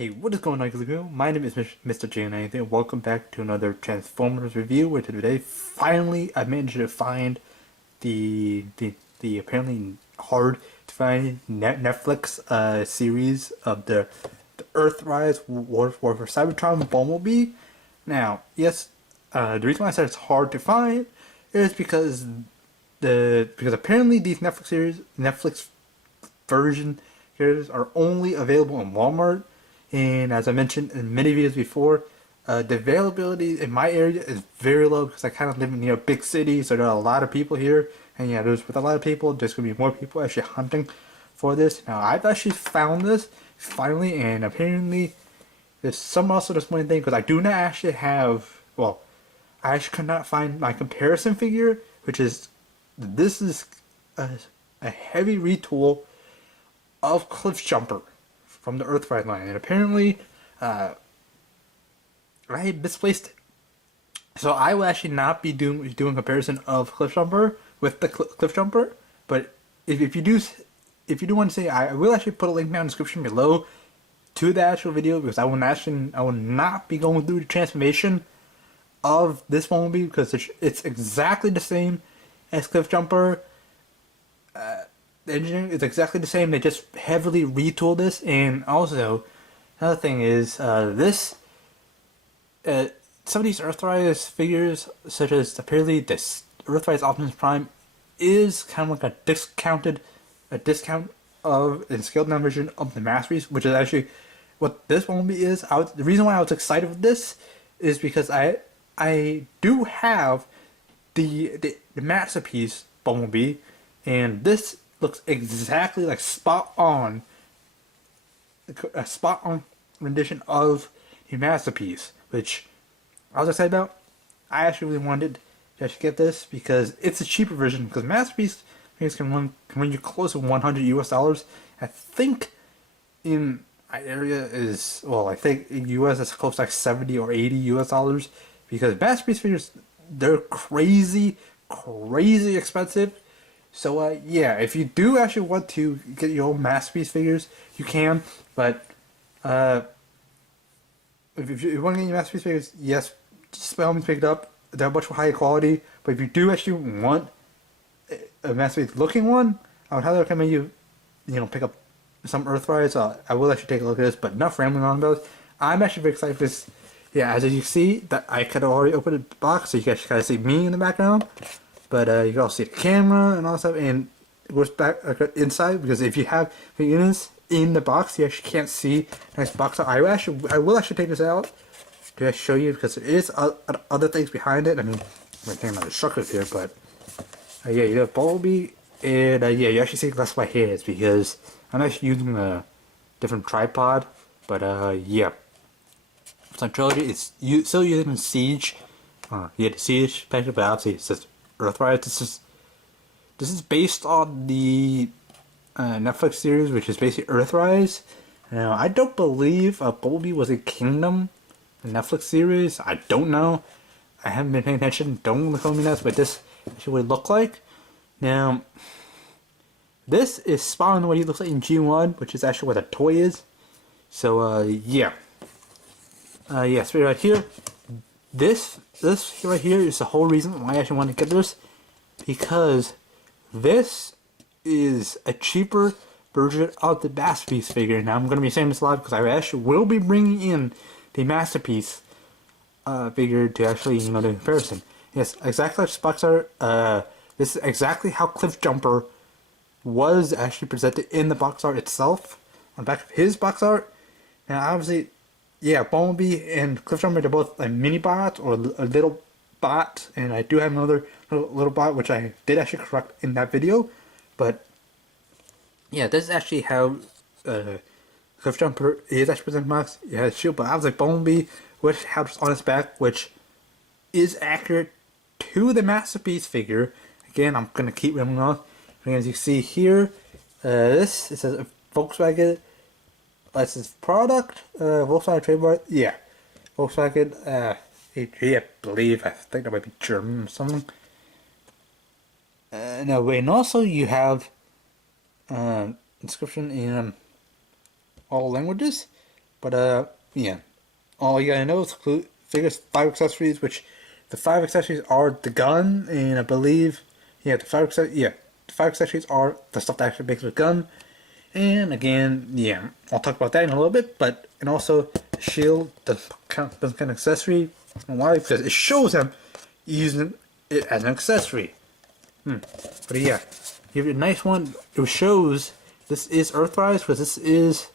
Hey, what is going on, Cliffjumper? My name is Mr. J90, and welcome back to another Transformers review. Where today, finally, I managed to find the apparently hard to find Netflix series of the Earthrise War for Cybertron Bumblebee. Now, yes, the reason why I said it's hard to find is because apparently these Netflix version series are only available in Walmart. And as I mentioned in many videos before, the availability in my area is very low because I kind of live near a big city, so there are a lot of people here. And yeah, with a lot of people, there's going to be more people actually hunting for this. Now, I've actually found this finally, and apparently there's some also disappointing thing because I do not actually have, well, I actually could not find my comparison figure, which is, this is a heavy retool of Cliffjumper from the Earthrise line, and apparently I misplaced it. So I will actually not be doing comparison of Cliffjumper with the Cliffjumper, but if you do want to say, I will actually put a link down in the description below to the actual video, because I will not be going through the transformation of this Bumblebee because it's exactly the same as Cliffjumper. The engineering is exactly the same. They just heavily retooled this, and also another thing is some of these Earthrise figures, such as apparently this Earthrise Optimus Prime, is kind of like a discount of and scaled down version of the masterpiece, which is actually what this Bumblebee is. The reason why I was excited with this is because I do have the masterpiece Bumblebee, and this looks exactly like a spot on rendition of the masterpiece, which I was excited about. I actually really wanted to actually get this because it's a cheaper version, because masterpiece can run you close to $100 US. I think in my area is, well, I think in US it's close to like 70 or 80 US, because masterpiece figures, they're crazy expensive. So yeah, if you do actually want to get your own masterpiece figures, you can. But if you want to get your masterpiece figures, yes, just by all means pick it up. They're much higher quality. But if you do actually want a masterpiece looking one, I would highly recommend you pick up some Earthrise. I will actually take a look at this, but enough rambling on about it. I'm actually very excited for this. Yeah, as you can see, that I could already open the box, so you guys kind of see me in the background. But you can also see the camera and all that stuff, and it goes back inside, because if you have the units in the box, you actually can't see the nice box. I will actually take this out to show you, because there is other things behind it. I mean, I'm taking out the structures here, but yeah, you have Bumblebee, and yeah, you actually see less of my hands because I'm actually using a different tripod. But yeah, some trilogy, it's still using Siege. Yeah, the Siege package, but obviously it says Earthrise. This is based on the Netflix series, which is basically Earthrise. Now, I don't believe Bumblebee was a Kingdom, the Netflix series. I don't know. I haven't been paying attention. Don't look at me nuts, but this actually would look like. Now, this is spot on what he looks like in G1, which is actually what a toy is. So yeah. Yes, right here. This right here is the whole reason why I actually want to get this, because this is a cheaper version of the masterpiece figure. Now, I'm going to be saying this a lot because I actually will be bringing in the masterpiece figure to actually do the comparison. Yes, exactly like box art. This is exactly how Cliffjumper was actually presented in the box art itself, on the back of his box art. Now, obviously, yeah, Bumblebee and Cliffjumper, they're both like mini bots or a little bot, and I do have another little bot which I did actually correct in that video. But yeah, this is actually how Cliffjumper is actually presented in the box. It has a shield, but I was like Bumblebee, which has on its back, which is accurate to the masterpiece figure. Again, I'm gonna keep rambling on. As you see here, it says Volkswagen. That's his product. Volkswagen trademark. Yeah, Volkswagen. I believe. I think that might be German or something. No, wait, and also you have inscription in all languages. But yeah, all you gotta know is figures 5 accessories, which the 5 accessories are the gun, and I believe the 5 accessories are the stuff that actually makes the gun. And again, yeah, I'll talk about that in a little bit. But and also the shield doesn't count an accessory. And why? Because it shows them using it as an accessory. But yeah, give it a nice one. It shows this is Earthrise, because this is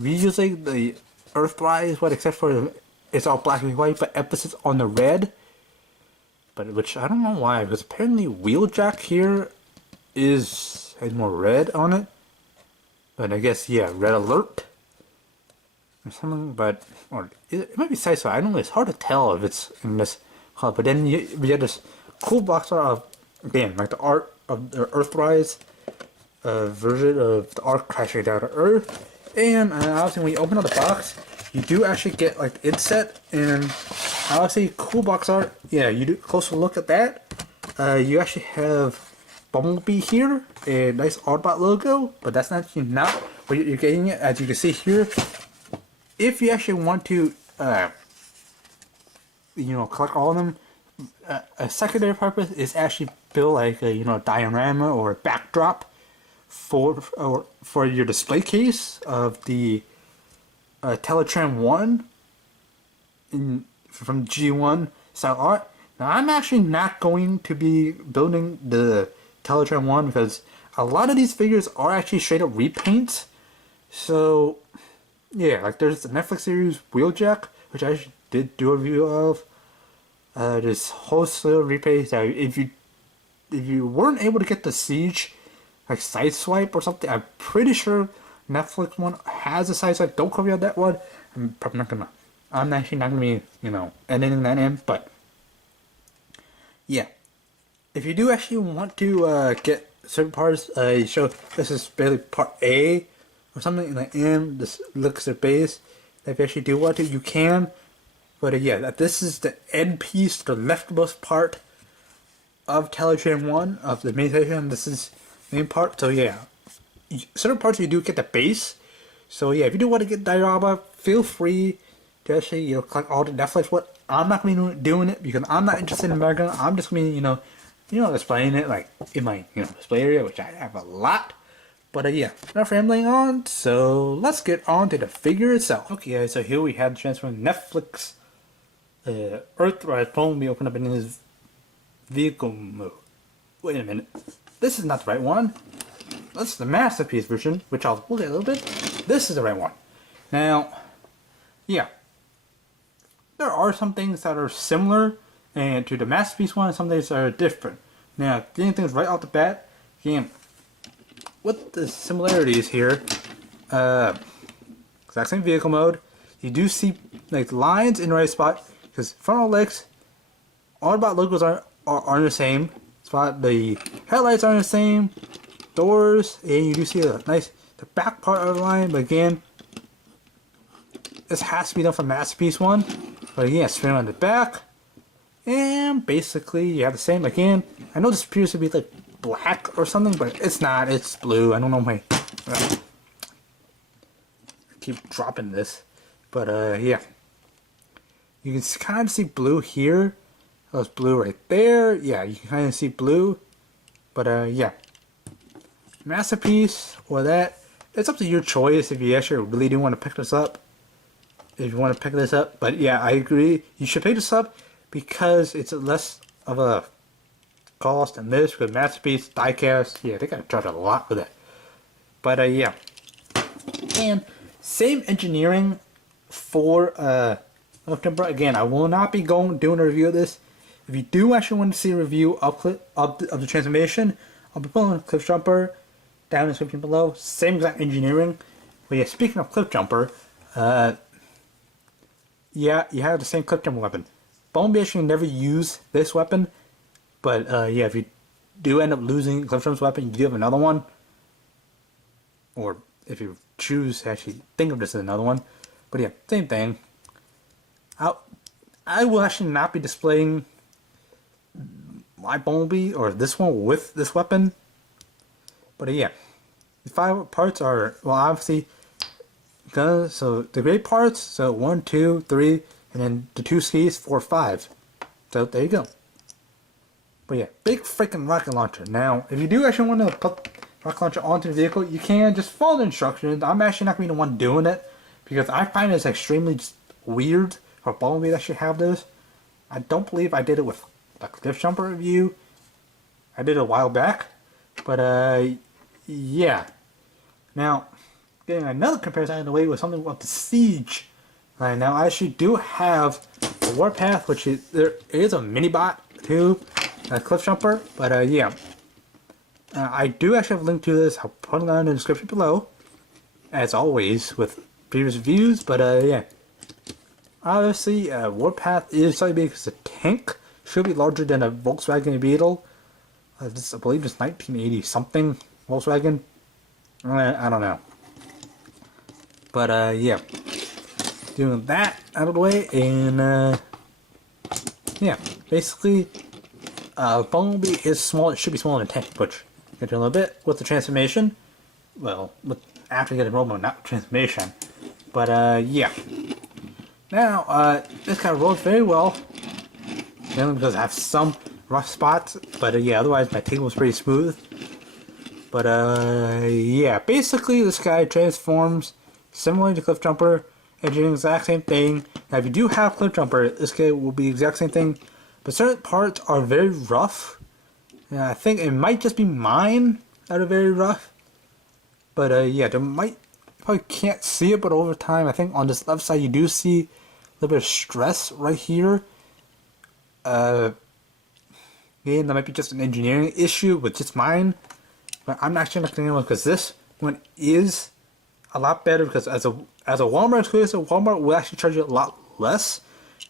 reusing the Earthrise one, except for it's all black and white, but emphasis on the red. But which I don't know why, because apparently Wheeljack here has more red on it. But I guess yeah, red alert or something. But or it might be Sideswipe. I don't know. It's hard to tell if it's in this color. But then you get this cool box art of, again, like the art of the Earthrise version of the arc crashing down to Earth. And obviously when you open up the box, you do actually get like the inset, and obviously cool box art. Yeah, you do a closer look at that. You actually have Bumblebee here, a nice Autobot logo, but that's actually not what you're getting it. As you can see here, if you actually want to, collect all of them, a secondary purpose is actually build like a diorama or a backdrop for your display case of the Teletran 1 from G1 style art. Now I'm actually not going to be building the Teletran 1 because a lot of these figures are actually straight up repaints. So yeah, like there's the Netflix series Wheeljack, which I did do a review of. This whole slew of repaints that if you weren't able to get the Siege like Sideswipe or something, I'm pretty sure Netflix one has a Sideswipe. Don't quote me on that one. I'm actually not gonna be editing that in, but yeah. If you do actually want to get certain parts, you show this is barely part A or something like M. This looks at base. If you actually do want to, you can. But yeah, this is the end piece, the leftmost part of Teletran 1 of the main station. This is the main part. So yeah, certain parts you do get the base. So yeah, if you do want to get diorama, feel free to actually collect all the Netflix. What I'm not gonna be doing it because I'm not interested in America. I'm just gonna be displaying it like in my display area, which I have a lot. But yeah, enough rambling on. So let's get on to the figure itself. Okay, guys, so here we have the transform Netflix Earthrise phone. We open up in his vehicle mode. Wait a minute, this is not the right one. That's the Masterpiece version, which I'll look at a little bit. This is the right one. Now, yeah, there are some things that are similar and to the Masterpiece one, and some things that are different. Now, getting things right off the bat, again, with the similarities here, exact same vehicle mode. You do see like lines in the right spot because frontal legs, Autobot logos are the same spot. The headlights aren't the same. Doors, and you do see the back part of the line, but again, this has to be done for Masterpiece one. But again, spin on the back, and basically you have the same again. I know this appears to be like black or something, but it's not. It's blue. I don't know why. I keep dropping this, but yeah, you can kind of see blue here. There's blue right there. Yeah, you can kind of see blue, but yeah. Masterpiece or that, it's up to your choice if you actually really do want to pick this up. If you want to pick this up, but yeah, I agree. You should pick this up because it's less of a cost than this. With Masterpiece, diecast, yeah, they gotta charge a lot for that. But yeah, and same engineering for Cliffjumper. Again, I will not be doing a review of this. If you do actually want to see a review of the transformation, I'll be putting Cliffjumper down in the description below. Same exact engineering. But yeah, speaking of Cliffjumper, yeah, you have the same Cliffjumper weapon. Bumblebee actually never used this weapon, but yeah, if you do end up losing Cliffjumper's weapon, you do have another one. Or if you choose to actually think of this as another one. But yeah, same thing. I will actually not be displaying my Bumblebee or this one with this weapon. But yeah, the 5 parts are, well, obviously Because, so the great parts, so 1, 2, 3, and then the 2 skis, 4, 5. So there you go. But yeah, big freaking rocket launcher. Now, if you do actually want to put rocket launcher onto the vehicle, you can just follow the instructions. I'm actually not going to be the one doing it, because I find it's extremely just weird for Bumblebee to actually have this. I don't believe I did it with the Cliffjumper review. I did it a while back. But, yeah. Now, getting another comparison out of the way with something about the Siege. Right now, I actually do have the Warpath, which is, there is a mini bot too, a Cliffjumper. But, yeah. I do actually have a link to this. I'll put it down in the description below. As always, with previous reviews. But, yeah. Obviously, Warpath is slightly big because the tank should be larger than a Volkswagen Beetle. This, I believe it's 1980 something Volkswagen. I don't know. But yeah, doing that out of the way, and yeah, basically, Bumblebee is small. It should be smaller than tank, which get to a little bit with the transformation. Well, after getting roll mode, not transformation. But yeah. Now, this kind of rolls very well, mainly because I have some rough spots, but yeah, otherwise my table is pretty smooth. But yeah, basically this guy transforms similarly to Cliffjumper and doing the exact same thing. Now, if you do have Cliffjumper, this guy will be the exact same thing, but certain parts are very rough. And I think it might just be mine that are very rough. But yeah, there might, you probably can't see it, but over time, I think on this left side you do see a little bit of stress right here. Again, that might be just an engineering issue with just mine. But I'm actually not going to because this one is a lot better, because as a Walmart exclusive, Walmart will actually charge you a lot less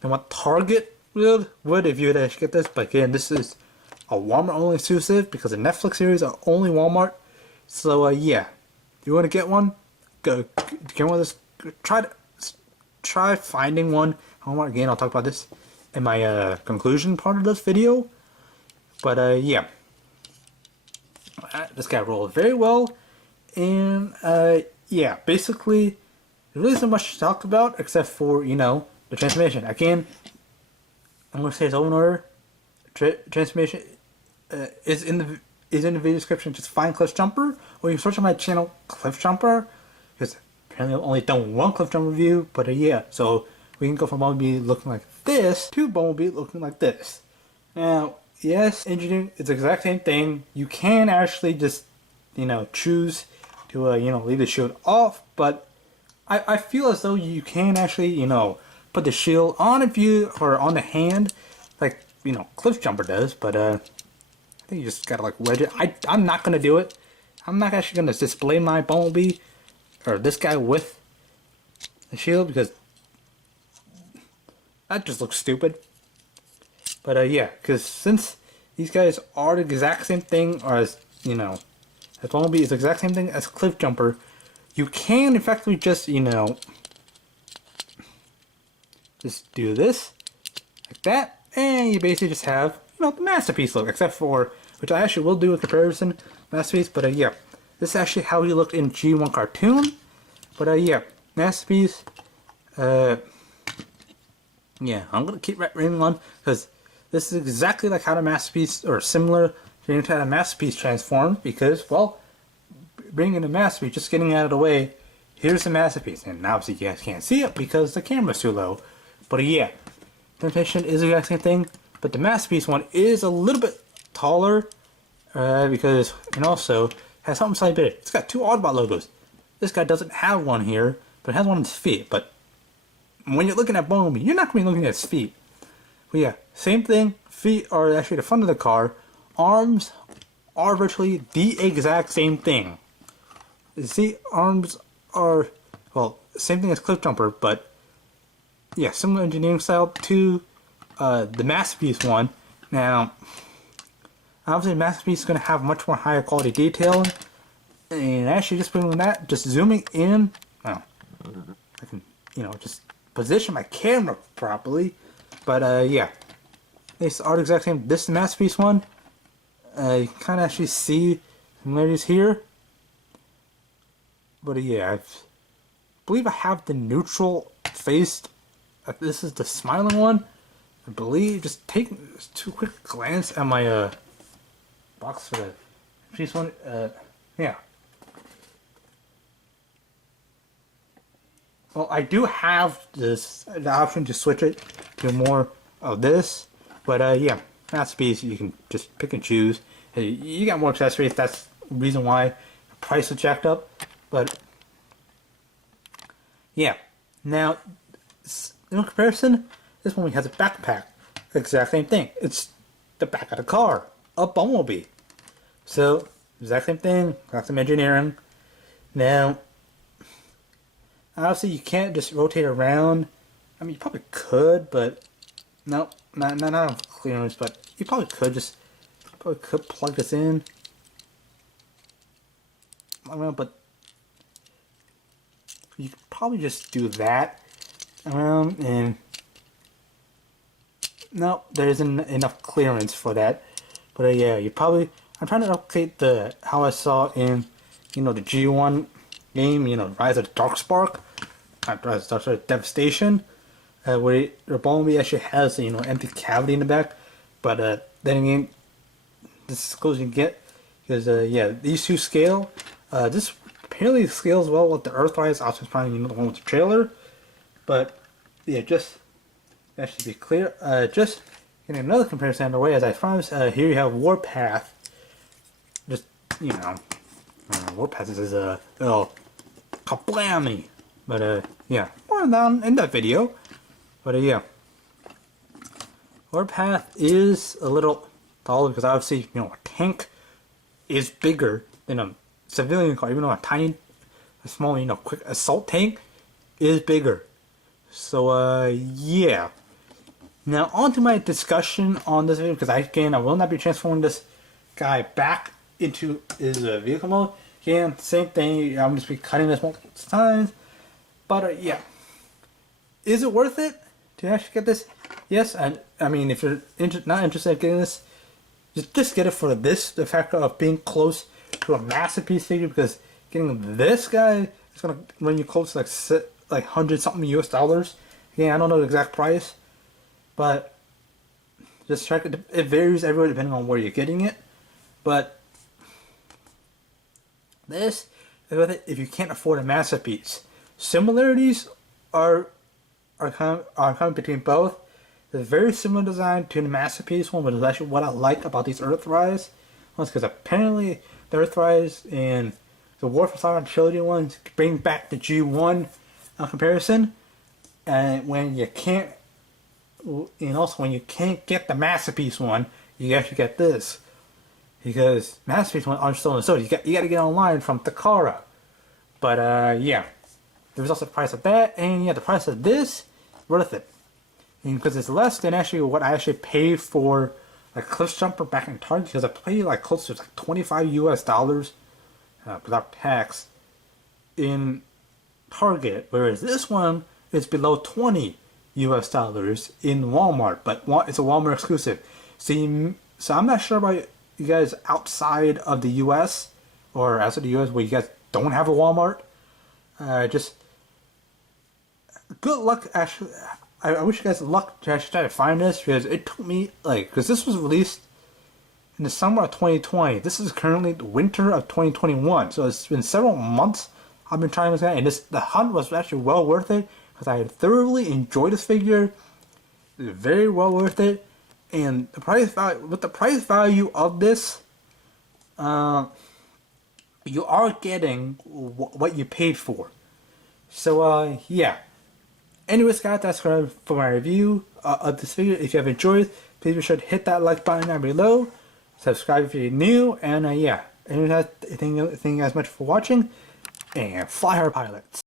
than what Target would if you would actually get this. But again, this is a Walmart only exclusive because the Netflix series are only Walmart. So yeah, if you want to get one, go get one of this. Try finding one. Again, I'll talk about this in my conclusion part of this video. But yeah, this guy rolled very well, and yeah, basically there really isn't much to talk about except for, you know, the transformation. Again, I'm gonna say it's over and over. Transformation is in the video description. Just find Cliffjumper, or you can search on my channel Cliffjumper, because apparently I've only done one Cliffjumper review. But yeah, so we can go from Bumblebee looking like this to Bumblebee looking like this. Now, yes, engineering is the exact same thing. You can actually just, you know, choose to, you know, leave the shield off, but I feel as though you can actually, you know, put the shield on if you, or on the hand, like, you know, Cliffjumper does, but, I think you just gotta, like, wedge it. I'm not gonna do it. I'm not actually gonna display my Bumblebee, or this guy with the shield, because that just looks stupid. But yeah, because since these guys are the exact same thing, or as, you know, as Bumblebee is the exact same thing as Cliffjumper, you can effectively just, you know, just do this, like that, and you basically just have, you know, the Masterpiece look, except for, which I actually will do a comparison, Masterpiece, but yeah, this is actually how he looked in G1 cartoon. But yeah, Masterpiece, yeah, I'm gonna keep rating on, because this is exactly like how the Masterpiece, or similar to how the Masterpiece transformed, because, well, bringing the Masterpiece, just getting out of the way, here's the Masterpiece, and obviously you guys can't see it because the camera's too low. But yeah, Temptation is the exact same thing, but the Masterpiece one is a little bit taller, because, and also has something slightly bigger. It's got two Autobot logos. This guy doesn't have one here, but it has one on his feet. But when you're looking at Bumblebee, you're not going to be looking at his feet. But yeah, same thing. Feet are actually the front of the car. Arms are virtually the exact same thing. You see, arms are, well, same thing as Cliffjumper, but yeah, similar engineering style to the Masterpiece one. Now, obviously, the Masterpiece is going to have much more higher quality detailing. And actually, just putting that, just zooming in, well, I can, you know, just position my camera properly. But yeah, these are the exact same. This is the Masterpiece one. You can kind of actually see similarities here. But yeah, believe I have the neutral face. This is the smiling one. I believe. Just take a quick glance at my box for the piece one. Yeah. Well, I do have the option to switch it to more of this, but yeah, masterpiece you can just pick and choose. Hey, you got more accessories. That's the reason why the price is jacked up. But yeah, now in comparison, this one has a backpack. Exact same thing. It's the back of the car, a Bumblebee. So exact same thing. Got some engineering. Now, obviously, you can't just rotate around. I mean, you probably could, but no, not on clearance. But you probably could plug this in. I don't know, but you could probably just do that around, and no, there isn't enough clearance for that. But yeah, you probably. I'm trying to replicate how I saw in, the G1 game, Rise of the Darkspark, Rise of the Devastation, where your Bumblebee actually has empty cavity in the back, but then again, this is as close as you can get, because yeah, these two scale. This apparently scales well with the Earthrise, also probably the one with the trailer, but yeah, just that should be clear. Just getting another comparison underway, as I promised. Here you have Warpath. Just Warpath is a little kablammy. But yeah, more down in that video. But yeah, Warpath is a little taller because obviously a tank is bigger than a civilian car. Even though a small quick assault tank is bigger. So yeah. Now on to my discussion on this video, because I will not be transforming this guy back into his vehicle mode. Again, same thing. I'm just be cutting this multiple times. But yeah, is it worth it to actually get this? Yes, and I mean, if you're not interested in getting this, just get it for the factor of being close to a masterpiece figure. Because getting this guy is gonna run you close to like $100-something US. Yeah, I don't know the exact price, but just check it. It varies everywhere depending on where you're getting it. But this is worth it if you can't afford a masterpiece. Similarities are coming between both. There's a very similar design to the masterpiece one, but it's actually what I like about these Earthrise ones, because apparently the Earthrise and the Warpath trilogy ones bring back the G1 comparison, and when you can't, and also when you can't get the masterpiece one, you actually get this, because masterpiece one aren't still in the store. You got to get online from Takara. But yeah, there's also the price of that, and yeah, the price of this, worth it. And because it's less than actually what I actually paid for like Cliffjumper back in Target, because I paid like close to like $25 without tax in Target, whereas this one is below $20 in Walmart, but it's a Walmart exclusive. So I'm not sure about you guys outside of the US or outside the US where you guys don't have a Walmart. Just good luck. Actually, I wish you guys luck to actually try to find this, because it took me because this was released in the summer of 2020. This is currently the winter of 2021, so it's been several months I've been trying this out, and the hunt was actually well worth it, because I thoroughly enjoyed this figure. It's very well worth it, and the price value of this, you are getting what you paid for. So yeah. Anyways, guys, that's for my review of this video. If you have enjoyed, please be sure to hit that like button down below. Subscribe if you're new, and yeah. Anyways, thank you guys much for watching, and fly hard, pilots.